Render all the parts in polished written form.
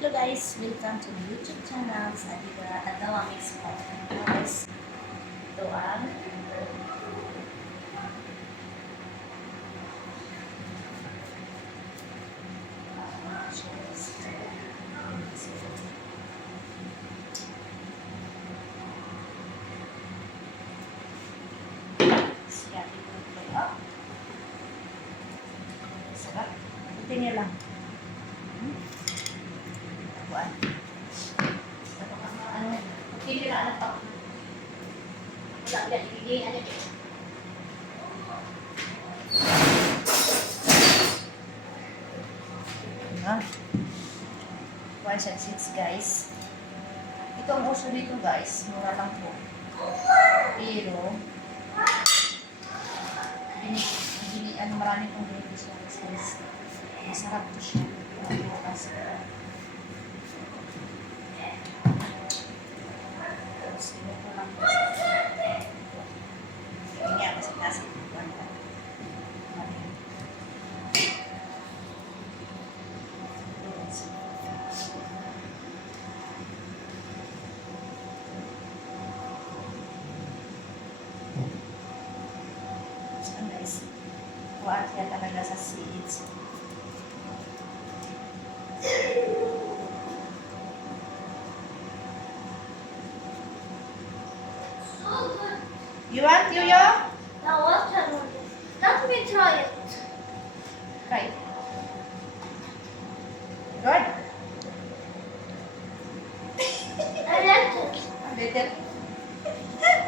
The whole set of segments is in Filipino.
Hello guys, welcome to the YouTube channel. Sa dito at daw ang export. Guys, ito ang sarap. Ito niya lang. Hindi na anak pa. Wala yan, hindi ano dyan. One shot six guys. Ito ang uso dito guys. Mura lang po. Pero marami pong benepisyo guys. Masarap to siya. Bukas. Guys, kuhaan siya talaga sa seeds. You want, Yoyo? No, watermelon. Let me try it. Try it. Good? I like it. Better?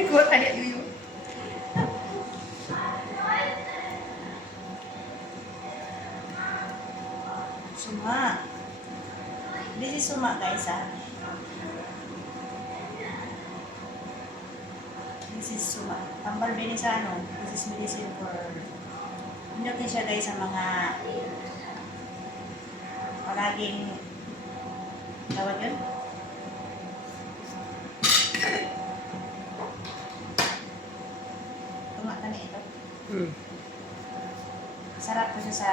Ikuha ka niya, Yoyo. Suma. This is suma guys This is suma. Tambal Veneziano. This is medicine for inutin siya guys sa mga palaging tawag yun? Tuma ka na ito. Sarap po siya sa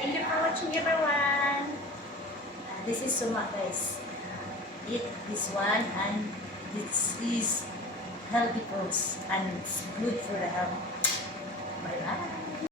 Thank you for watching, everyone. this is suma guys. Eat this one and this is healthy foods and it's good for the health. Bye bye.